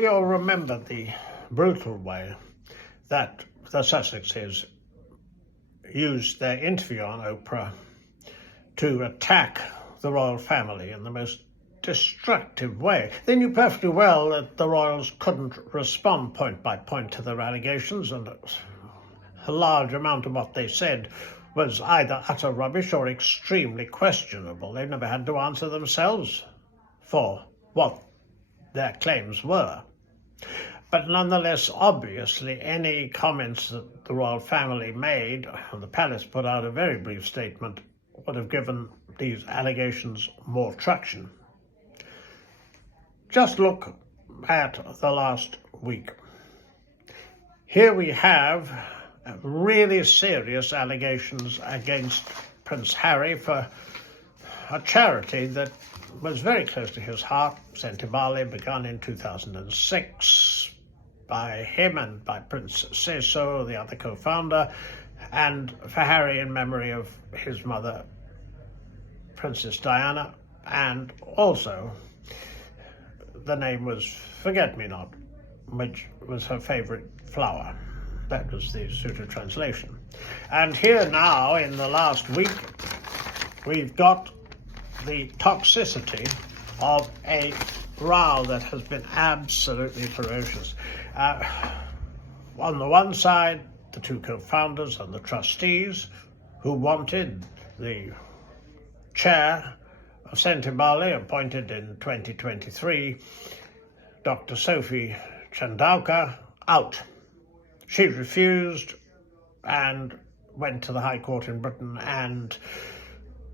We all remember the brutal way that the Sussexes used their interview on Oprah to attack the royal family in the most destructive way. They knew perfectly well that the royals couldn't respond point by point to their allegations, and a large amount of what they said was either utter rubbish or extremely questionable. They never had to answer themselves for what their claims were. But nonetheless, obviously, any comments that the royal family made, and the palace put out a very brief statement, would have given these allegations more traction. Just look at the last week. Here we have really serious allegations against Prince Harry for a charity that was very close to his heart, Sentebale, begun in 2006 by him and by Prince Seso, the other co-founder, and for Harry in memory of his mother, Princess Diana, and also the name was Forget-Me-Not, which was her favorite flower. That was the pseudo translation. And here now, in the last week, we've got the toxicity of a row that has been absolutely ferocious. On the one side, the two co-founders and the trustees who wanted the Chair of Sentebale, appointed in 2023, Dr. Sophie Chandauka, out. She refused and went to the High Court in Britain, and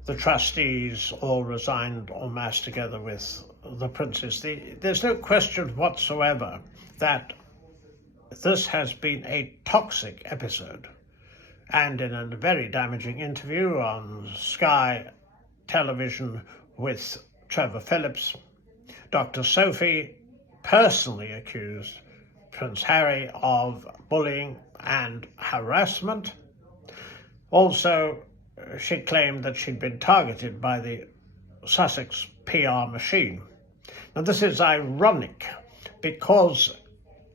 the trustees all resigned en masse together with the princess. There's no question whatsoever that this has been a toxic episode. And in a very damaging interview on Sky Television with Trevor Phillips, Dr. Sophie personally accused Prince Harry of bullying and harassment. Also, she claimed that she'd been targeted by the Sussex PR machine. Now, this is ironic because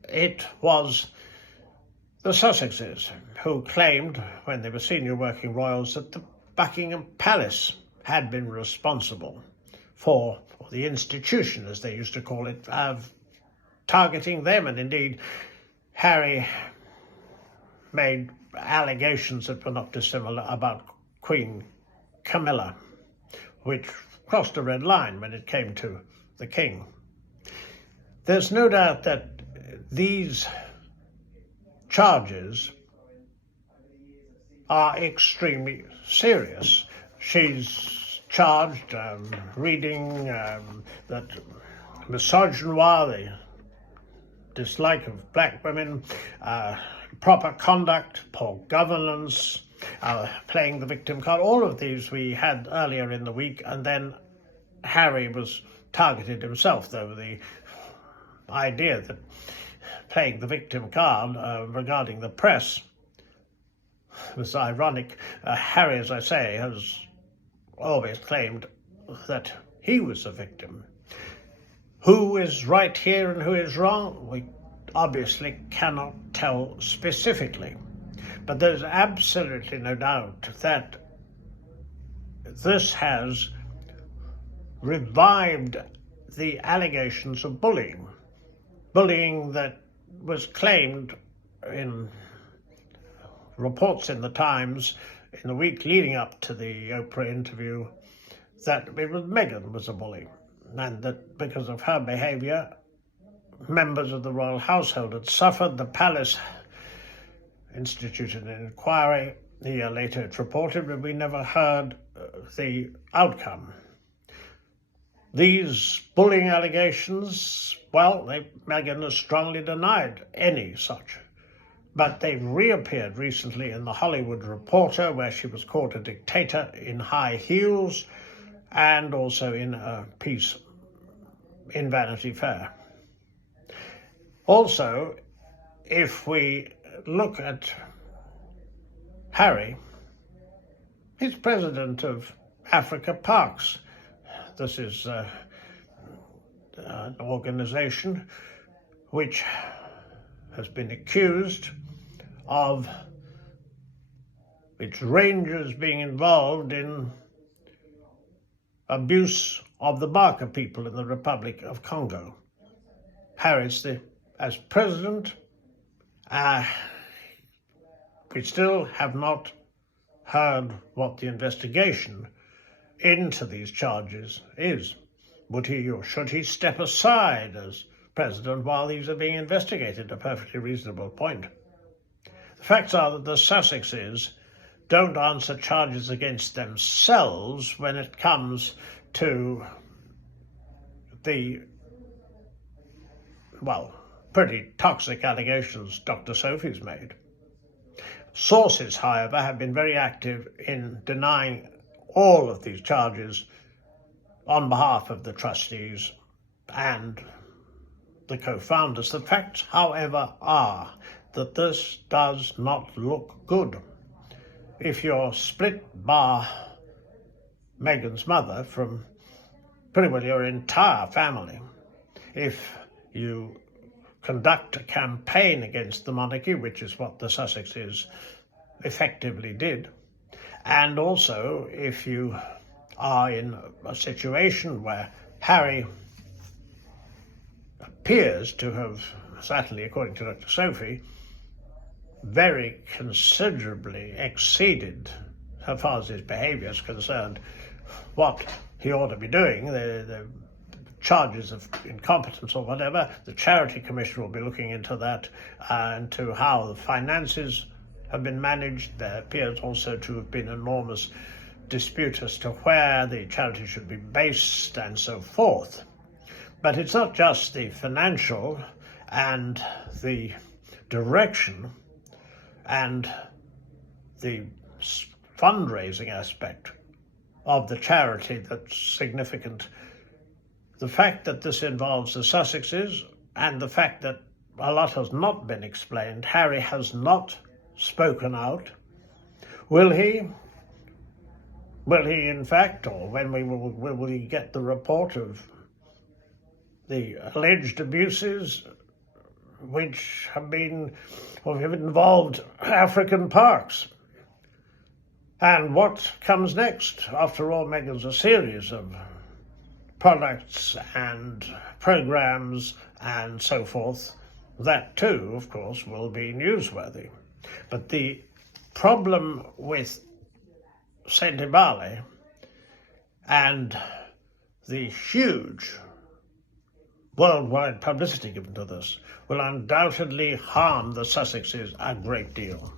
it was the Sussexes who claimed, when they were senior working royals, that the Buckingham Palace had been responsible for, or the institution, as they used to call it, of targeting them. And indeed, Harry made allegations that were not dissimilar about Queen Camilla, which crossed a red line when it came to the king. There's no doubt that these charges are extremely serious. She's charged reading that misogynoir, the dislike of black women, proper conduct, poor governance, playing the victim card. All of these we had earlier in the week, and then Harry was targeted himself, though the idea that playing the victim card regarding the press was ironic. Harry, as I say, has always claimed that he was the victim. Who is right here and who is wrong, we obviously cannot tell specifically. But there's absolutely no doubt that this has revived the allegations of bullying. Bullying that was claimed in reports in the Times in the week leading up to the Oprah interview that it was Meghan was a bully, and that because of her behaviour, members of the royal household had suffered. The palace instituted an inquiry. A year later it reported, but we never heard the outcome. These bullying allegations, well, Meghan has strongly denied any such. But they've reappeared recently in The Hollywood Reporter, where she was called a dictator in high heels, and also in a piece in Vanity Fair. Also, if we look at Harry, he's president of Africa Parks. This is an organization which has been accused of its rangers being involved in abuse of the Baka people in the Republic of Congo. Harris, as president, we still have not heard what the investigation into these charges is. Would he or should he step aside as president while these are being investigated? A perfectly reasonable point. The facts are that the Sussexes don't answer charges against themselves when it comes to the, well, pretty toxic allegations Dr. Sophie's made. Sources, however, have been very active in denying all of these charges on behalf of the trustees and the co-founders. The facts, however, are that this does not look good. If you're split bar Meghan's mother from pretty well your entire family, if you conduct a campaign against the monarchy, which is what the Sussexes effectively did, and also if you are in a situation where Harry appears to have, certainly according to Dr. Sophie, very considerably exceeded, so far as his behaviour is concerned, what he ought to be doing, the charges of incompetence or whatever. The Charity Commission will be looking into that, into how the finances have been managed. There appears also to have been enormous dispute as to where the charity should be based and so forth. But it's not just the financial and the direction and the fundraising aspect of the charity that's significant. The fact that this involves the Sussexes and the fact that a lot has not been explained. Harry has not spoken out. Will he in fact, or when will we get the report of the alleged abuses which have involved African parks? And what comes next? After all, Meghan's a series of products and programs and so forth. That too, of course, will be newsworthy. But the problem with Sentebale and the huge worldwide publicity given to this will undoubtedly harm the Sussexes a great deal.